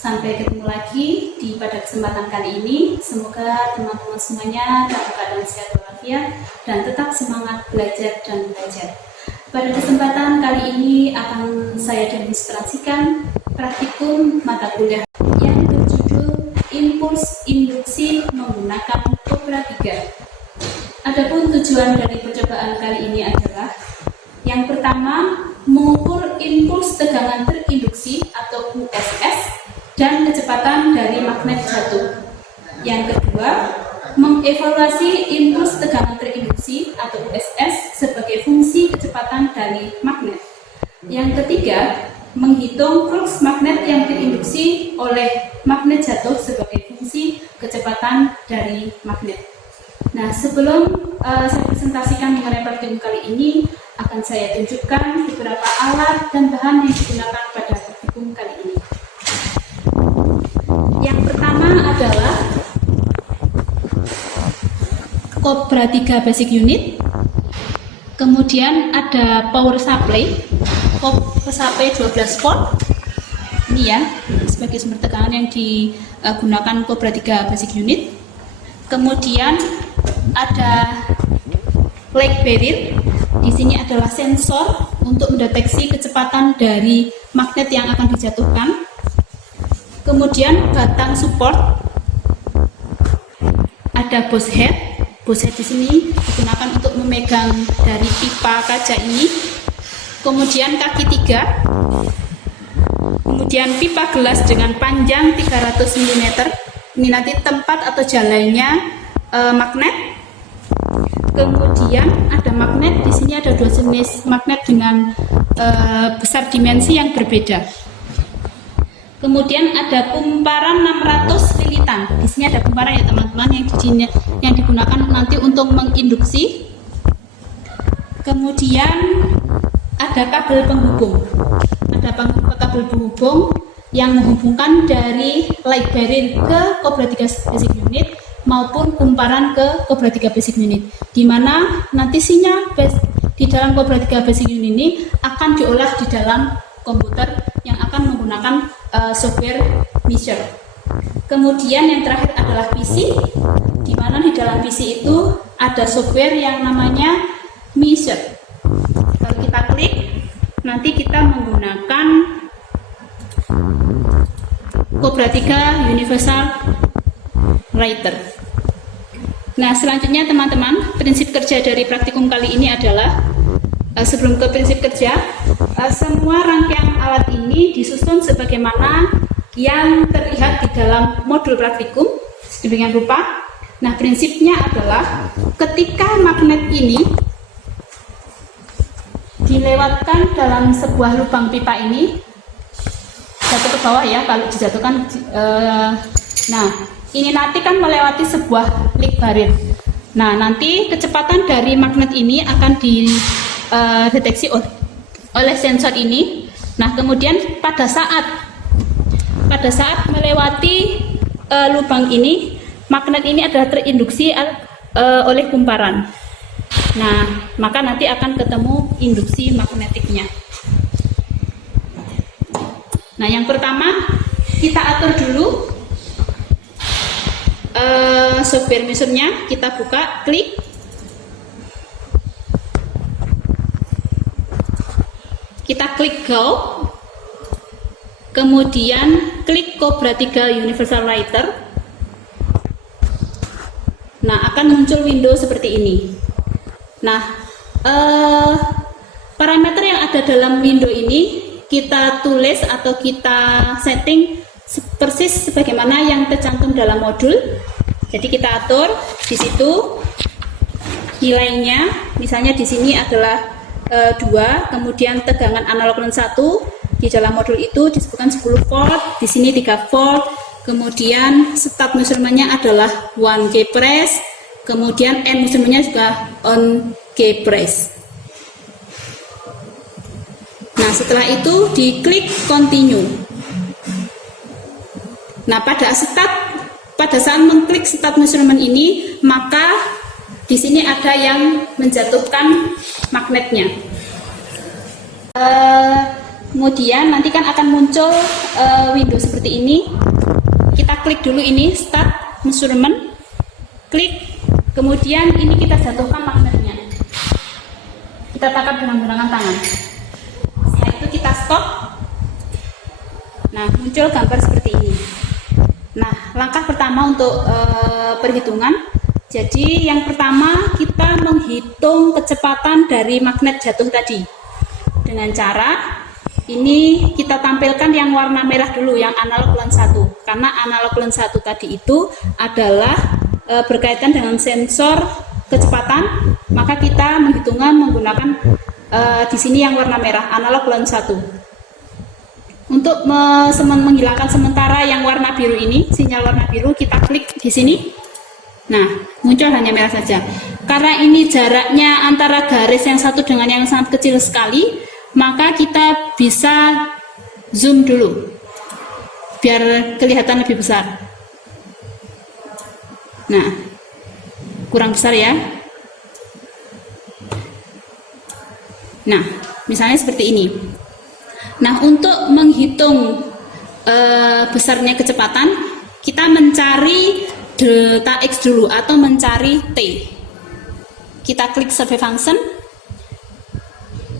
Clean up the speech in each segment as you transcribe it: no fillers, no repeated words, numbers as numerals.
Sampai ketemu lagi pada kesempatan kali ini. Semoga teman-teman semuanya dalam keadaan sehat walafiat dan tetap semangat belajar dan belajar. Pada kesempatan kali ini akan saya demonstrasikan praktikum mata kuliah yang berjudul Impuls Induksi menggunakan Cobra 3. Adapun tujuan dari percobaan kali ini adalah yang pertama, mengukur impuls tegangan terinduksi atau USS dan kecepatan dari magnet jatuh. Yang kedua, mengevaluasi impuls tegangan terinduksi atau USS sebagai fungsi kecepatan dari magnet. Yang ketiga, menghitung flux magnet yang terinduksi oleh magnet jatuh sebagai fungsi kecepatan dari magnet. Nah, sebelum saya presentasikan mengenai praktikum kali ini, akan saya tunjukkan beberapa alat dan bahan yang digunakan pada praktikum kali ini. Yang pertama adalah Cobra 3 Basic Unit. Kemudian ada power supply, supply 12 volt. Ini ya, sebagai sumber tegangan yang digunakan Cobra 3 Basic Unit. Kemudian ada light barrier. Di sini adalah sensor untuk mendeteksi kecepatan dari magnet yang akan dijatuhkan. Kemudian batang support, ada boss head. Boss head di sini digunakan untuk memegang dari pipa kaca ini. Kemudian kaki 3. Kemudian pipa gelas dengan panjang 300 mm. Ini nanti tempat atau jalannya magnet. Kemudian ada magnet. Di sini ada dua jenis magnet dengan besar dimensi yang berbeda. Kemudian ada kumparan 600 lilitan. Di sini ada kumparan ya teman-teman yang digunakan nanti untuk menginduksi. Kemudian ada kabel penghubung. Ada kabel penghubung yang menghubungkan dari light barrier ke Cobra 3 Basic Unit maupun kumparan ke Cobra 3 Basic Unit, di mana nanti sinyal di dalam Cobra 3 Basic Unit ini akan diolah di dalam komputer yang akan menggunakan software measure. Kemudian yang terakhir adalah PC, di mana di dalam PC itu ada software yang namanya measure. Kalau kita klik, nanti kita menggunakan Cobra 3 Universal Writer. Nah, selanjutnya teman-teman, prinsip kerja dari praktikum kali ini adalah sebelum ke prinsip kerja, semua rangkaian alat ini disusun sebagaimana yang terlihat di dalam modul praktikum sedemikian rupa. Nah, prinsipnya adalah ketika magnet ini dilewatkan dalam sebuah lubang pipa ini, jatuh ke bawah ya kalau dijatuhkan. Nah, ini nanti kan melewati sebuah light barrier. Nah, nanti kecepatan dari magnet ini akan dideteksi oleh sensor ini. Nah, kemudian pada saat melewati lubang ini, magnet ini adalah terinduksi oleh kumparan. Nah, maka nanti akan ketemu induksi magnetiknya. Nah, yang pertama kita atur dulu software measure-nya. Kita buka, klik. Kita klik go. Kemudian klik Cobra 3 Universal Writer. Nah, akan muncul window seperti ini. Nah, parameter yang ada dalam window ini kita tulis atau kita setting persis sebagaimana yang tercantum dalam modul. Jadi kita atur di situ nilainya. Misalnya di sini adalah 2, kemudian tegangan analog 1 di dalam modul itu disebutkan 10 volt, di sini 3 volt. Kemudian start measurement-nya adalah 1 key press, kemudian end measurement-nya juga on key press. Nah, setelah itu diklik continue. Nah, pada saat mengklik start measurement ini, maka Di sini ada yang menjatuhkan magnetnya. Kemudian nanti kan akan muncul window seperti ini. Kita klik dulu ini start measurement, klik, kemudian ini kita jatuhkan magnetnya. Kita tangkap dengan menggunakan tangan. Setelah itu kita stop. Nah, muncul gambar seperti ini. Nah, langkah pertama untuk perhitungan. Jadi yang pertama kita menghitung kecepatan dari magnet jatuh tadi. Dengan cara ini kita tampilkan yang warna merah dulu, yang analog lens 1. Karena analog lens 1 tadi itu adalah berkaitan dengan sensor kecepatan, maka kita menghitungnya menggunakan di sini yang warna merah, analog lens 1. Untuk menghilangkan sementara yang warna biru ini, sinyal warna biru, kita klik di sini. Nah, muncul hanya merah saja. Karena ini jaraknya antara garis yang satu dengan yang sangat kecil sekali, maka kita bisa zoom dulu biar kelihatan lebih besar. Nah, kurang besar ya. Nah, misalnya seperti ini. Nah, untuk menghitung besarnya kecepatan, kita mencari delta X dulu atau mencari T. Kita klik survey function.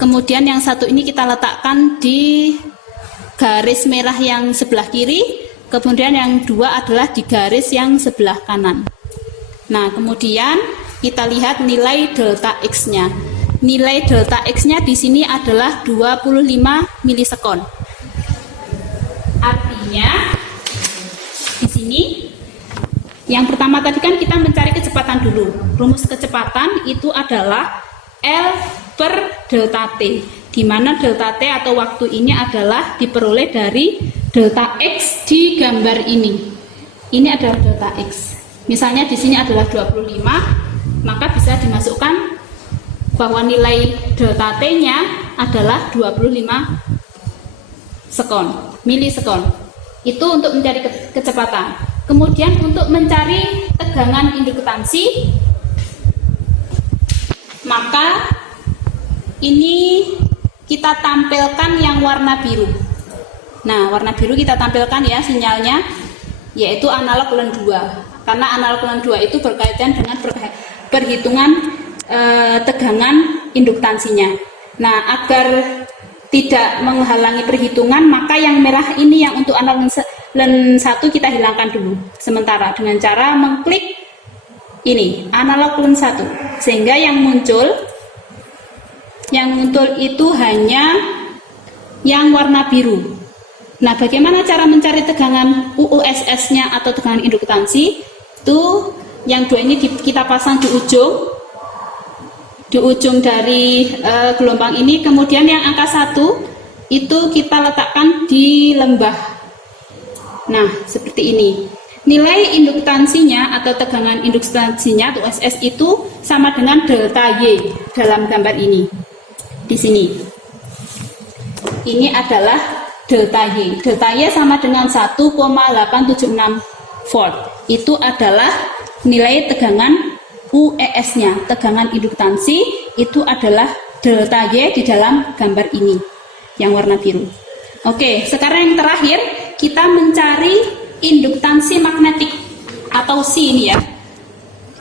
Kemudian yang satu ini kita letakkan di garis merah yang sebelah kiri, kemudian yang dua adalah di garis yang sebelah kanan. Nah, kemudian kita lihat nilai delta X-nya. Nilai delta X-nya di sini adalah 25 milisekon. Artinya di sini yang pertama tadi kan kita mencari kecepatan dulu. Rumus kecepatan itu adalah L per delta T, di mana delta T atau waktu ini adalah diperoleh dari delta X di gambar ini. Ini adalah delta X. Misalnya di sini adalah 25, maka bisa dimasukkan bahwa nilai delta T-nya adalah 25 milisekon. Itu untuk mencari kecepatan. Kemudian untuk mencari tegangan induktansi, maka ini kita tampilkan yang warna biru. Nah, warna biru kita tampilkan ya sinyalnya, yaitu analog lens 2. Karena analog lens 2 itu berkaitan dengan perhitungan tegangan induktansinya. Nah, agar tidak menghalangi perhitungan, maka yang merah ini yang untuk analog lens 1 kita hilangkan dulu sementara dengan cara mengklik ini analog lens 1, sehingga yang muncul itu hanya yang warna biru. Nah, bagaimana cara mencari tegangan UUSS-nya atau tegangan induktansi? Itu yang dua ini kita pasang di ujung dari gelombang ini. Kemudian yang angka 1 itu kita letakkan di lembah. Nah, seperti ini. Nilai induktansinya atau tegangan induktansinya atau USS itu sama dengan delta Y dalam gambar ini. Di sini. Ini adalah delta Y. Delta Y sama dengan 1,876 volt. Itu adalah nilai tegangan UES-nya, tegangan induktansi itu adalah delta Y di dalam gambar ini yang warna biru. Oke, sekarang yang terakhir kita mencari induktansi magnetik atau C ini ya.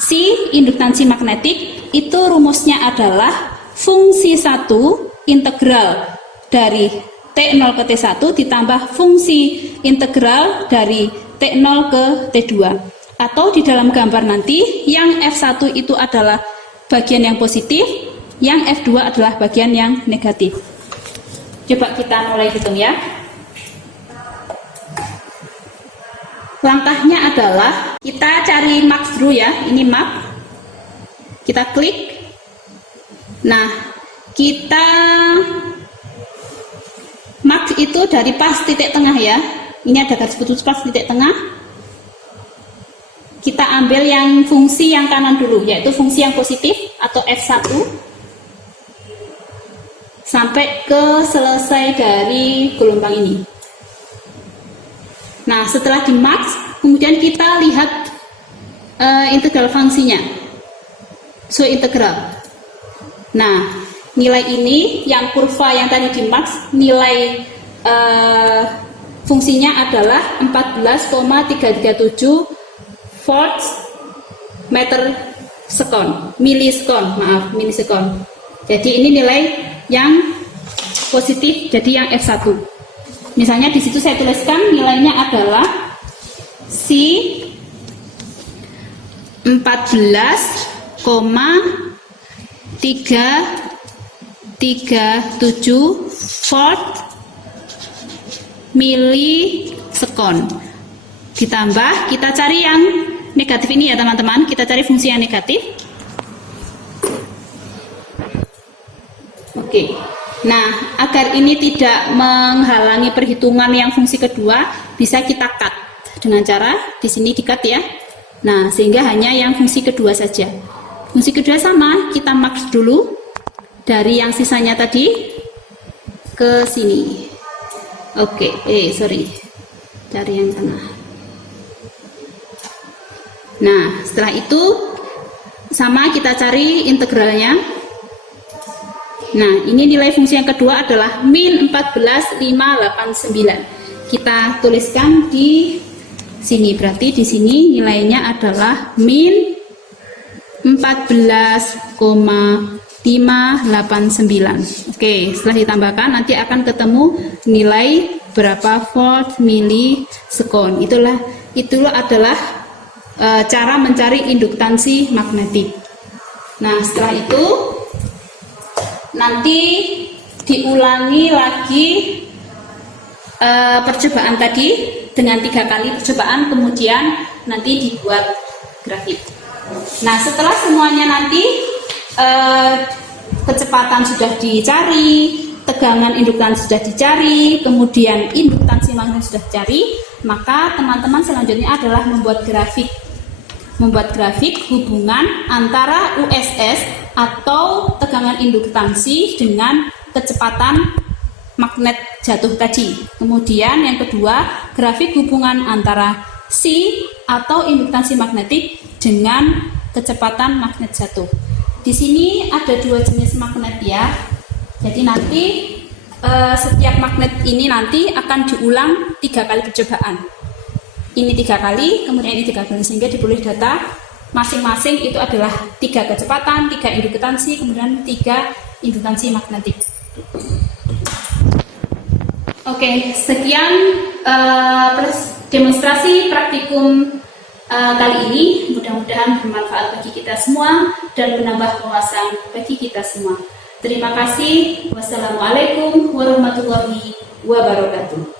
C, induktansi magnetik, itu rumusnya adalah fungsi 1 integral dari T0 ke T1 ditambah fungsi integral dari T0 ke T2. Atau di dalam gambar nanti yang F1 itu adalah bagian yang positif, yang F2 adalah bagian yang negatif. Coba kita mulai hitung ya. Langkahnya adalah kita cari max dulu ya, ini max. Kita klik. Nah, kita max itu dari pas titik tengah ya. Ini ada garis putus pas titik tengah. Kita ambil yang fungsi yang kanan dulu, yaitu fungsi yang positif atau F1 sampai ke selesai dari gelombang ini. Nah, setelah di max, kemudian kita lihat integral fungsinya. So integral. Nah, nilai ini yang kurva yang tadi di max, nilai fungsinya adalah 14,337 volts meter sekon, milisekon. Jadi ini nilai yang positif, jadi yang F1. Misalnya di situ saya tuliskan nilainya adalah Si 14,337 volt milisekon. Ditambah, kita cari yang negatif ini ya teman-teman, kita cari fungsi yang negatif. Oke. Nah, agar ini tidak menghalangi perhitungan yang fungsi kedua, bisa kita cut dengan cara di sini di-cut ya. Nah, sehingga hanya yang fungsi kedua saja. Fungsi kedua sama, kita max dulu dari yang sisanya tadi ke sini. Oke, cari yang tengah. Nah, setelah itu sama kita cari integralnya. Nah, ini nilai fungsi yang kedua adalah min 14,589. Kita tuliskan di sini, berarti di sini nilainya adalah min 14,589. Oke, setelah ditambahkan nanti akan ketemu nilai berapa volt milisekon. Itulah adalah cara mencari induktansi magnetik. Nah, setelah itu nanti diulangi lagi percobaan tadi dengan 3 kali percobaan, kemudian nanti dibuat grafik. Nah, setelah semuanya nanti kecepatan sudah dicari, tegangan induktansi sudah dicari, kemudian induktansi magnet sudah dicari, maka teman-teman selanjutnya adalah membuat grafik hubungan antara USS atau tegangan induktansi dengan kecepatan magnet jatuh tadi. Kemudian yang kedua, grafik hubungan antara C atau induktansi magnetik dengan kecepatan magnet jatuh. Di sini ada 2 jenis magnet ya. Jadi nanti setiap magnet ini nanti akan diulang 3 kali percobaan. Ini 3 kali, kemudian ini 3 kali, sehingga diperoleh data masing-masing itu adalah 3 kecepatan, 3 induktansi, kemudian 3 induktansi magnetik. Oke, sekian demonstrasi praktikum kali ini. Mudah-mudahan bermanfaat bagi kita semua dan menambah wawasan bagi kita semua. Terima kasih. Wassalamualaikum warahmatullahi wabarakatuh.